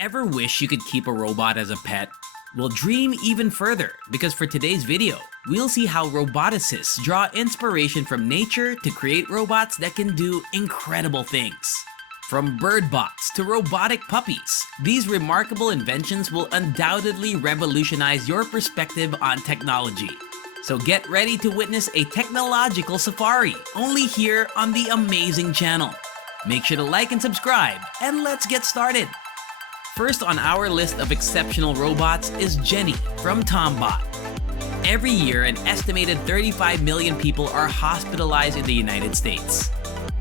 Ever wish you could keep a robot as a pet? Well, dream even further, because for today's video, we'll see how roboticists draw inspiration from nature to create robots that can do incredible things. From bird bots to robotic puppies, these remarkable inventions will undoubtedly revolutionize your perspective on technology. So get ready to witness a technological safari, only here on the Amazing channel. Make sure to like and subscribe, and let's get started. First on our list of exceptional robots is Jenny from Tombot. Every year, an estimated 35 million people are hospitalized in the United States.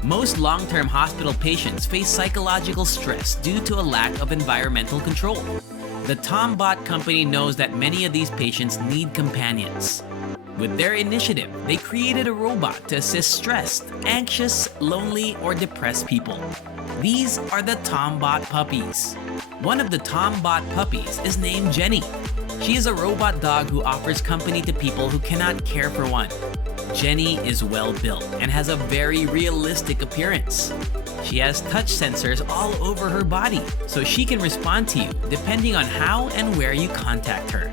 Most long-term hospital patients face psychological stress due to a lack of environmental control. The Tombot company knows that many of these patients need companions. With their initiative, they created a robot to assist stressed, anxious, lonely, or depressed people. These are the Tombot puppies. One of the Tombot puppies is named Jenny. She is a robot dog who offers company to people who cannot care for one. Jenny is well built and has a very realistic appearance. She has touch sensors all over her body, so she can respond to you depending on how and where you contact her.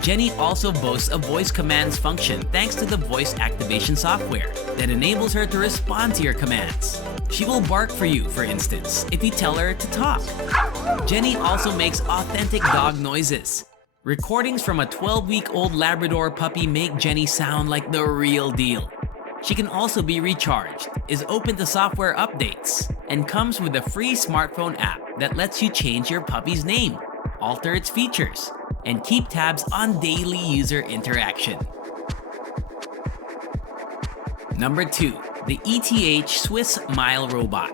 Jenny also boasts a voice commands function thanks to the voice activation software that enables her to respond to your commands. She will bark for you, for instance, if you tell her to talk. Jenny also makes authentic dog noises. Recordings from a 12-week-old Labrador puppy make Jenny sound like the real deal. She can also be recharged, is open to software updates, and comes with a free smartphone app that lets you change your puppy's name, alter its features, and keep tabs on daily user interaction. Number 2. The ETH Swiss Mile Robot.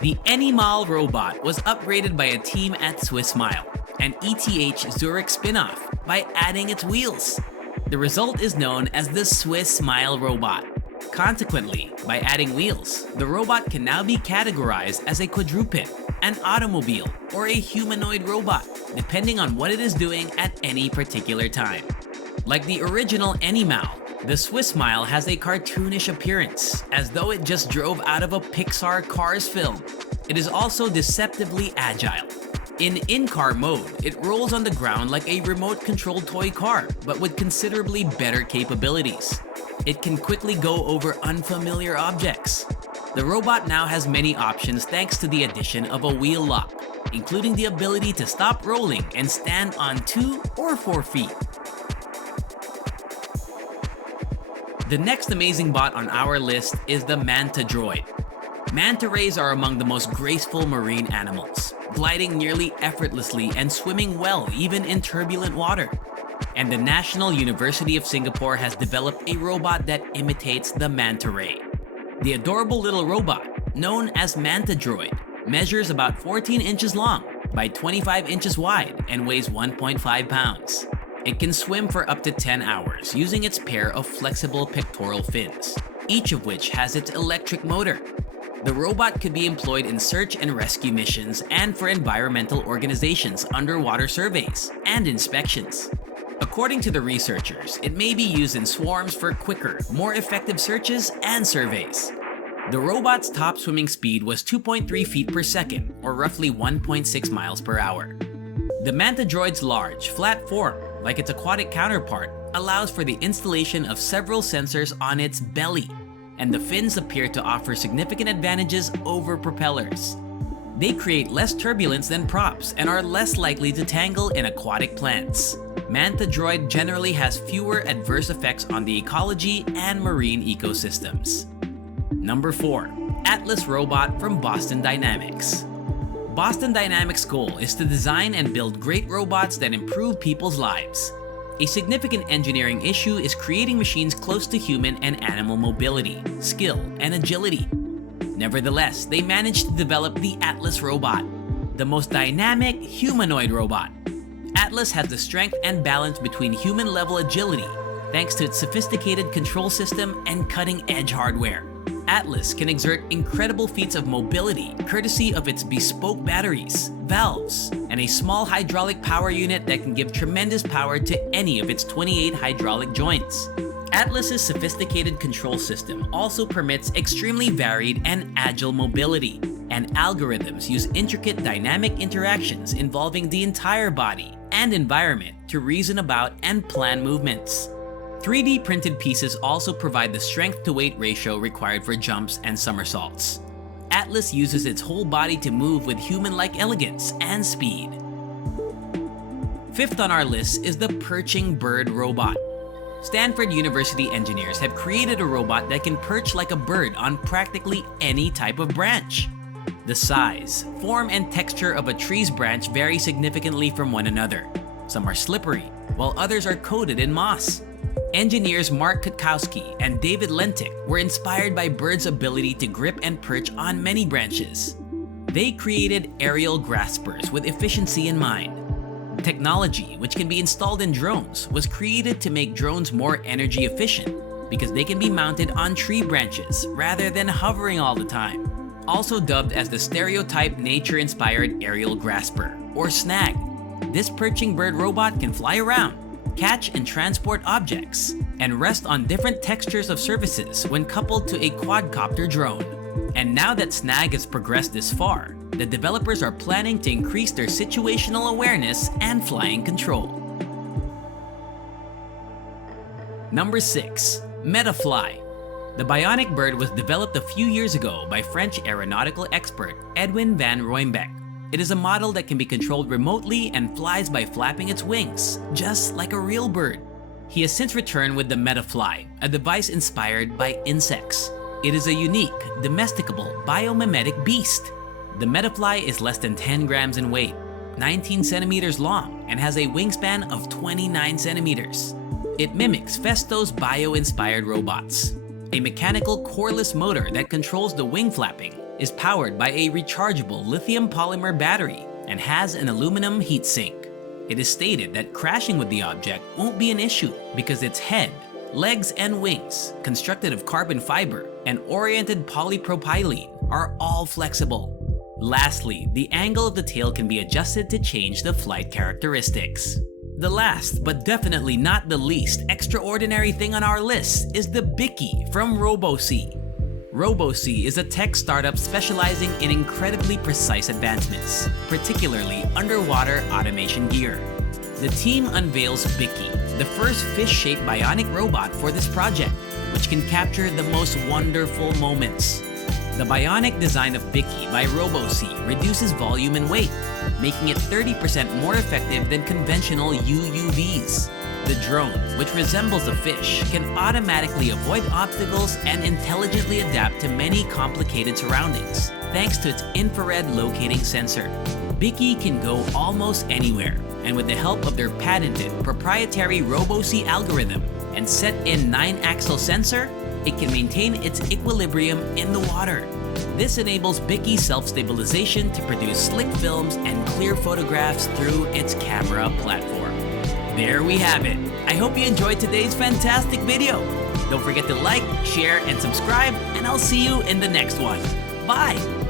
The Animal robot was upgraded by a team at Swiss Mile, an ETH Zurich spin-off, by adding its wheels. The result is known as the Swiss Mile robot. Consequently, by adding wheels, the robot can now be categorized as a quadruped, an automobile, or a humanoid robot, depending on what it is doing at any particular time. Like the original Animal, the Swiss Mile has a cartoonish appearance, as though it just drove out of a Pixar Cars film. It is also deceptively agile. In in-car mode, it rolls on the ground like a remote-controlled toy car, but with considerably better capabilities. It can quickly go over unfamiliar objects. The robot now has many options thanks to the addition of a wheel lock, including the ability to stop rolling and stand on 2 or 4 feet. The next amazing bot on our list is the Manta Droid. Manta rays are among the most graceful marine animals, gliding nearly effortlessly and swimming well even in turbulent water. And the National University of Singapore has developed a robot that imitates the manta ray. The adorable little robot, known as Manta Droid, measures about 14 inches long by 25 inches wide and weighs 1.5 pounds. It can swim for up to 10 hours using its pair of flexible pectoral fins, each of which has its electric motor. The robot could be employed in search and rescue missions and for environmental organizations' underwater surveys and inspections. According to the researchers, it may be used in swarms for quicker, more effective searches and surveys. The robot's top swimming speed was 2.3 feet per second, or roughly 1.6 miles per hour. The Manta Droid's large, flat form, like its aquatic counterpart, allows for the installation of several sensors on its belly, and the fins appear to offer significant advantages over propellers. They create less turbulence than props and are less likely to tangle in aquatic plants. Manta Droid generally has fewer adverse effects on the ecology and marine ecosystems. Number 4. Atlas Robot from Boston Dynamics. Boston Dynamics' goal is to design and build great robots that improve people's lives. A significant engineering issue is creating machines close to human and animal mobility, skill, and agility. Nevertheless, they managed to develop the Atlas robot, the most dynamic humanoid robot. Atlas has the strength and balance between human-level agility, thanks to its sophisticated control system and cutting-edge hardware. Atlas can exert incredible feats of mobility courtesy of its bespoke batteries, valves, and a small hydraulic power unit that can give tremendous power to any of its 28 hydraulic joints. Atlas's sophisticated control system also permits extremely varied and agile mobility, and algorithms use intricate dynamic interactions involving the entire body and environment to reason about and plan movements. 3D printed pieces also provide the strength-to-weight ratio required for jumps and somersaults. Atlas uses its whole body to move with human-like elegance and speed. Fifth on our list is the perching bird robot. Stanford University engineers have created a robot that can perch like a bird on practically any type of branch. The size, form, and texture of a tree's branch vary significantly from one another. Some are slippery, while others are coated in moss. Engineers Mark Kutkowski and David Lentic were inspired by birds' ability to grip and perch on many branches. They created aerial graspers with efficiency in mind. Technology, which can be installed in drones, was created to make drones more energy efficient because they can be mounted on tree branches rather than hovering all the time. Also dubbed as the stereotype nature-inspired aerial grasper, or snag. This perching bird robot can fly around, catch and transport objects, and rest on different textures of surfaces when coupled to a quadcopter drone. And now that Snag has progressed this far, the developers are planning to increase their situational awareness and flying control. Number 6. Metafly. The bionic bird was developed a few years ago by French aeronautical expert Edwin van Rooyenbeek. It is a model that can be controlled remotely and flies by flapping its wings, just like a real bird. He has since returned with the Metafly, a device inspired by insects. It is a unique, domesticable, biomimetic beast. The Metafly is less than 10 grams in weight, 19 centimeters long, and has a wingspan of 29 centimeters. It mimics Festo's bio-inspired robots. A mechanical coreless motor that controls the wing flapping is powered by a rechargeable lithium polymer battery and has an aluminum heatsink. It is stated that crashing with the object won't be an issue because its head, legs, and wings, constructed of carbon fiber and oriented polypropylene, are all flexible. Lastly, the angle of the tail can be adjusted to change the flight characteristics. The last, but definitely not the least, extraordinary thing on our list is the Bicky from RoboSea. RoboSea is a tech startup specializing in incredibly precise advancements, particularly underwater automation gear. The team unveils Bicky, the first fish-shaped bionic robot for this project, which can capture the most wonderful moments. The bionic design of Bicky by RoboSea reduces volume and weight, making it 30% more effective than conventional UUVs. The drone, which resembles a fish, can automatically avoid obstacles and intelligently adapt to many complicated surroundings, thanks to its infrared locating sensor. Bicky can go almost anywhere, and with the help of their patented proprietary RoboSea algorithm and set-in 9-axle sensor, it can maintain its equilibrium in the water. This enables Bicky self-stabilization to produce slick films and clear photographs through its camera platform. There we have it. I hope you enjoyed today's fantastic video. Don't forget to like, share, and subscribe, and I'll see you in the next one. Bye!